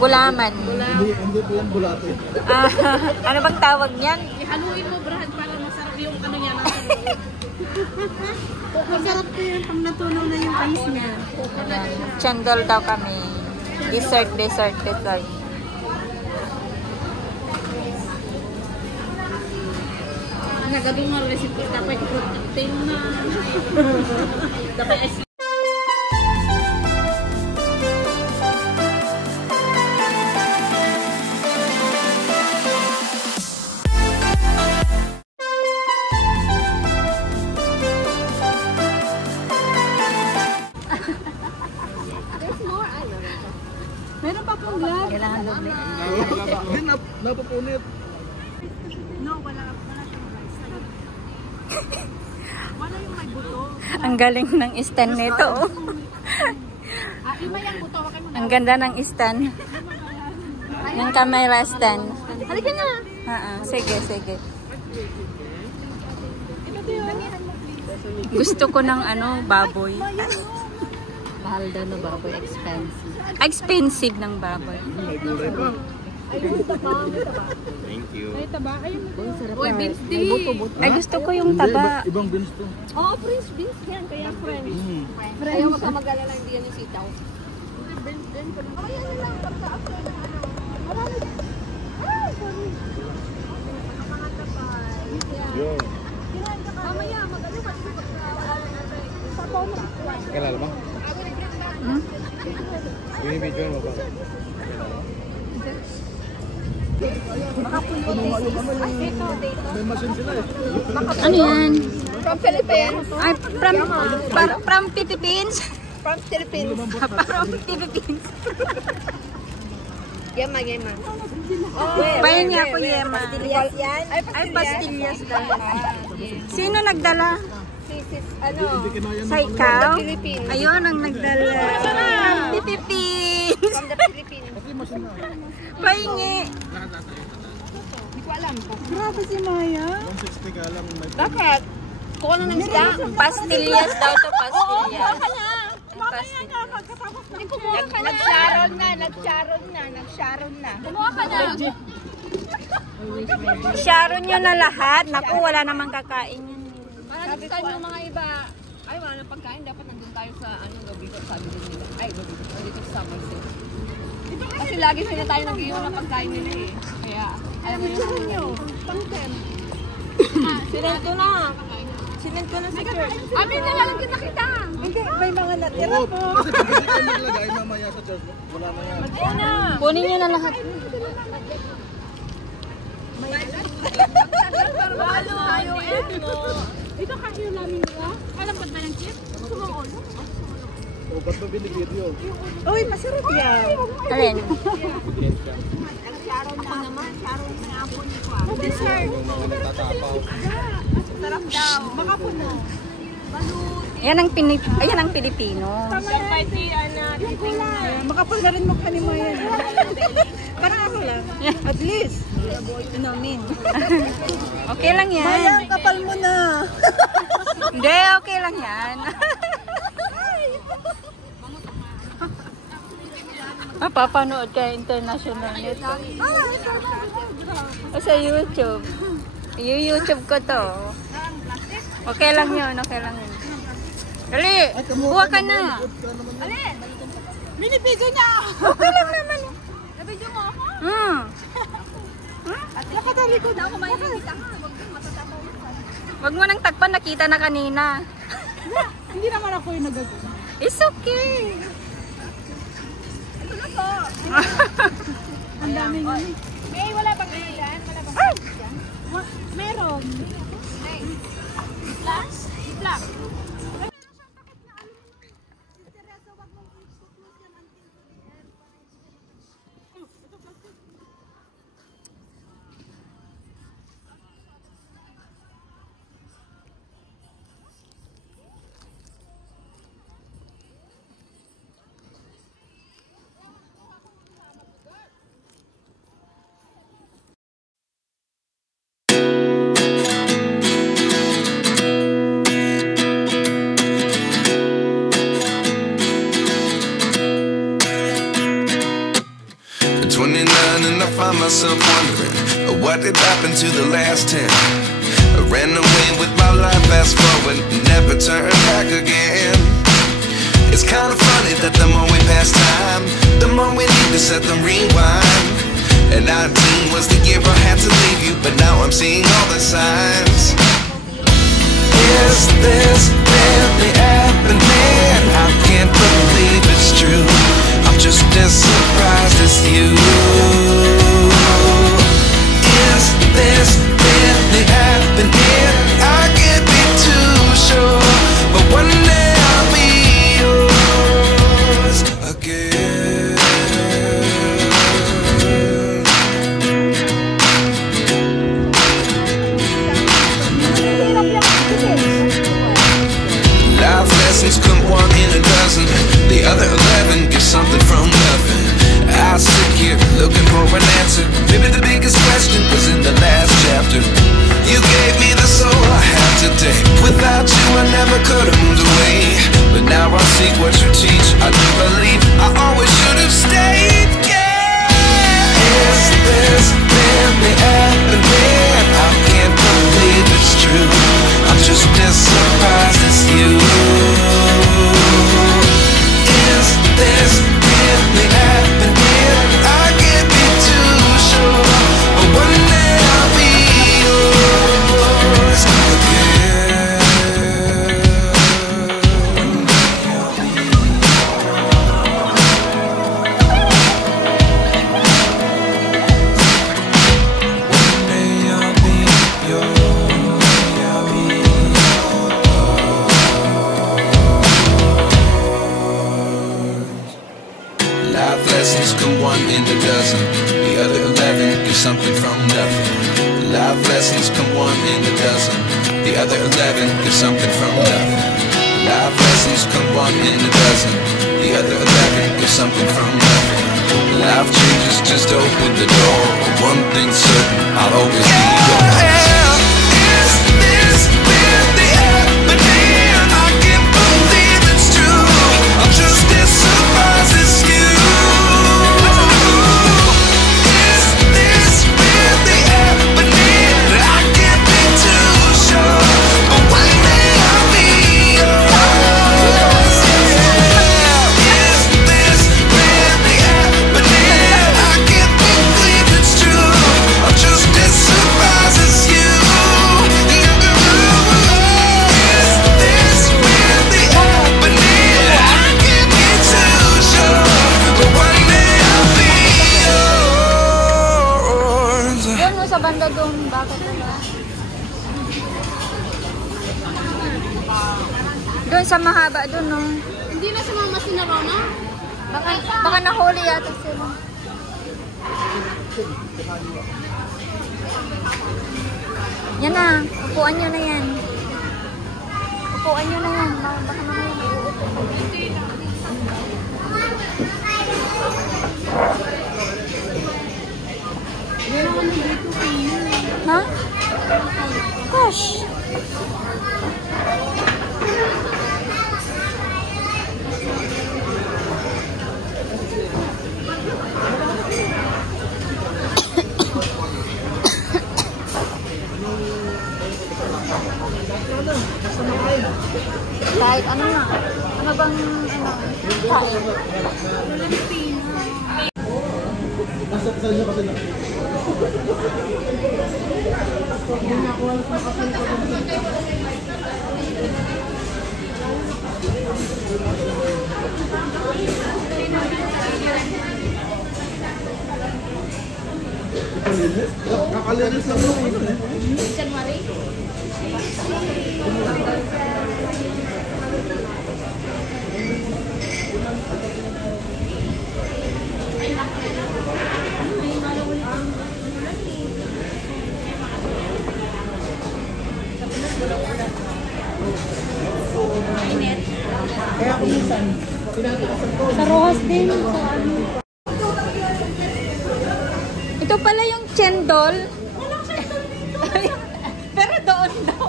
Gulaman. Hindi po yan bulate. Ano bang tawag niyan? Ihaluin mo, Brad, para masarap yung ano niya natin. Masarap po yun pag natunaw na yung ice niya. Chendol daw kami. Dessert. Nagabing mga recipe, dapat i-fruit cocktail na. Dapat meron pa pong vlog. Kailangan doble. Hindi, napapunit. No, wala siyang rice. Wala yung may buto. Ang galing ng stand nito. Iba yung buto. Ang ganda ng stand. Ng camera stand. Halika na. Sige. Gusto ko ng baboy. Mahal daw na baboy, expensive. Expensive ng baboy. May gulay pa. Thank you. Ay, taba. Ayun. Uy, beans di. Ay, gusto ko yung taba. Ibang beans to. Oo, French beans yan. Kaya French. Ayaw ka mag-alala, hindi yan yung sitaw. Beans din. Ayan na lang. Marami. Ay, sorry. Mga tapay. Yun. Mamaya, mag-ano ka. Sapaw mo. Kailan ba? Binibidyo mo ba? May machine sila eh. Ano yan? From Philippines. Ay, from Philippines? From Philippines. From Philippines. Yema. Bayan niya ako, Yema. Pastillas yan? Ay, pastillas daw. Sino nagdala? Sa ikaw? Philippines. Ayun, ang nagdala. From Philippines. From the Philippines. Pahingi. Hindi ko alam po. Grabe si Maya. 160 ka lang. Bakit? Kuha na ng isda. Pastillas daw to, pastillas. Mamaya na, magkatapos na. Kumuha ka na. Nag-sharon na. Kumuha ka na. Sharon nyo na lahat. Naku, wala namang kakain yun. Sabi ko yung mga iba, ay wala na pagkain, dapat nandun tayo sa gabi ko, sabi din nila. Ay, gabi ko, dito sa Somerset. Kasi lagi sila tayo nag-iwan ng pagkain nila eh. Kaya, alam mo yun. Pang-tem. Sinend ko na. Sinend ko na si Kurt. Amin na lang kita kita. Hindi, may mga natira Oo, po. kasi pag hindi kayo maglagay mamaya sa church, wala na yan. Ayan na. Kunin nyo na lahat. Halo tayo eh. Ito kayo namin nila. Alam ba ng chip? Sumuon. O, ba't ba binibidyo? Uy, masarap yan. Alin? Sharon na. Ako naman, Sharon na apon ko. Dessert. Sarap daw. Makapuno. Balut. Yan ang Pilipino. Chapati, titing na. Makapal na rin mukha ni Maya. Parang ako lang. At least. Inamin. Okay lang yan. Maya, kapal mo na. Hindi, okay lang yan. Mapapanood ka international nito. Sa YouTube. YouTube ko to. Okay lang yun, okay lang yun. Dali, buha ka na. Alin? Minibidyo niya ako. Okay lang naman. Nabidyo mo ako? Nakadali ko Ako may nakita ka. Matatapaw mo. Wag mo nang tagpan, nakita na kanina. Hindi naman ako yung nagagawin. It's okay. Ito na po. Ang daming May wala bang ano yan? Wala bang yan? Meron. Plus? Plus. find myself wondering what did happen to the last 10. I ran away with my life, fast forward, never turn back again. It's kind of funny that the more we pass time, the more we need to set them rewind. And 19 was the year I had to leave you, but now I'm seeing all the signs. Is this really happening? I can't believe it's true. I'm just as surprised as you. Is this really happening? I can't be too sure, but one day I'll be yours again. Life lessons come one in a dozen. The other 11 give something from nothing. I sit here looking for an answer. Maybe the biggest question was in the last chapter. You gave me the soul I have today. Without you I never could have moved away. But now I see what you teach. I do believe I always should have stayed. Yeah. Is this really happening? I can't believe it's true. I'm just as surprised as you. Is this really happening? I can't be too sure, but one day I'll be yours again. One day I'll be yours. Life lessons come one in a dozen. The other 11 give something from nothing. Life lessons come one in a dozen. The other 11 give something from nothing. Life lessons come one in a dozen. The other 11 give something from nothing. Life changes just open the door. One thing's certain, I'll always be yours. Is this really happening? I can't believe it's true. I'm just as surprised as you. Is this really happening? I can't be too sure, but one day I'll be yours. Is this really happening? I can't believe it's true. I'm just as surprised as you. Is this really happening? I can't be too sure, but one day I'll be yours. Doon mo sa banda doon, bakit na? Doon sa mahaba doon, no? Hindi na sumama si Narona? Baka nahuli yata sila. Yan na, upuan nyo na yan. Upuan nyo na yan. Baka nahuli. Ha? Gosh. Kahit ano na. Ano bang kain? Nasa inyo kasi na. Kakalinis lang yung ano eh. January? Kaya kung minsan, Sa Rojas din. Ito pala yung chendol. Pero doon daw.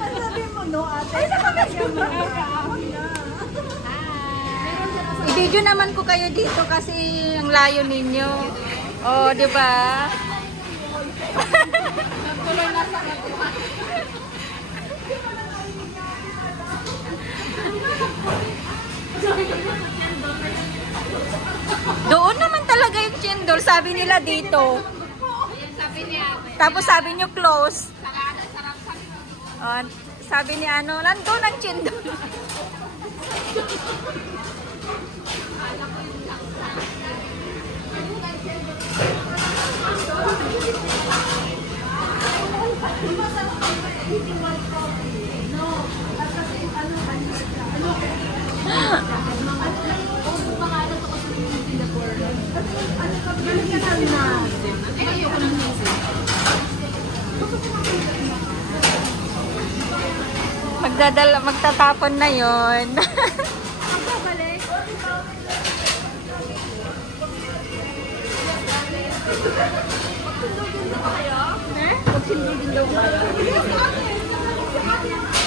Sabi mo no ate. Ay, nakakasya mo. Binibideo naman ko kayo dito kasi ang layo ninyo. Oh, di ba? Doon naman talaga yung chendol. Sabi nila dito. Tapos sabi nyo close. Oh, sabi ni ano, nandun ang chendol. Magtatapon na yon.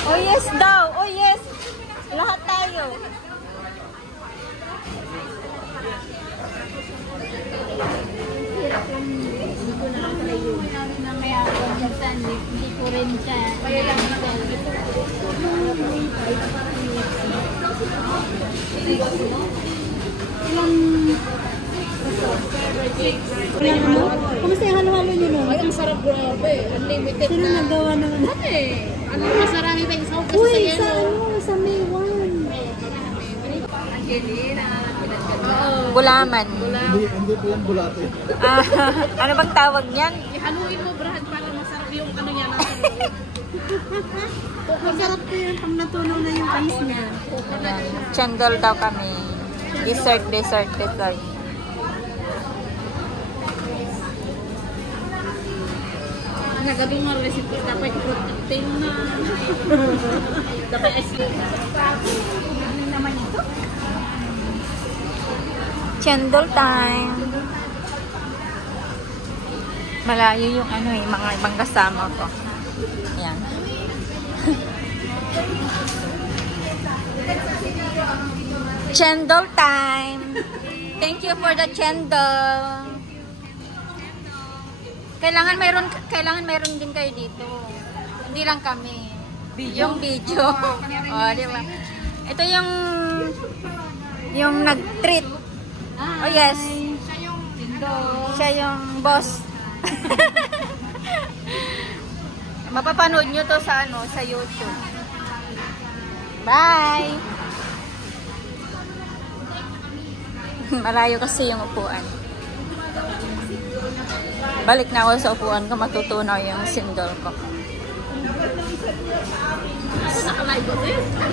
Oh yes daw. Oh yes. Lahat tayo. Hindi ko rin siya. Kumusta yung halo-halo nyo nun? Ay, ang sarap, grabe. Unlimited Sino na. nagawa naman? Ano ano mas marami pa yung sahog kasi Uy, sa sa yelo. ano? Sa May 1. Angelina. Gulaman. Hindi po yan bulate. Ano bang tawag niyan? Ihaluin mo, Brad, para masarap yung ano niya. Masarap ko yun pag natunaw na yung ice niya. Chendol daw kami. Dessert. Nagabi nga recipe, dapat fruit cocktail na. Dapat naman ito. Chendol time. Malayo yung ano eh, mga ibang kasama ko. Ayan. Chendol time. Thank you for the chendol. Kailangan mayroon din kayo dito. Hindi lang kami. Yung video. Oh, di ba? Ito yung nag-treat. Oh yes. Siya yung boss. Mapapanood nyo to sa sa YouTube. Bye. Malayo kasi yung upuan. Balik na ako sa upuan ko, matutunaw yung sindol ko. Nakalive ko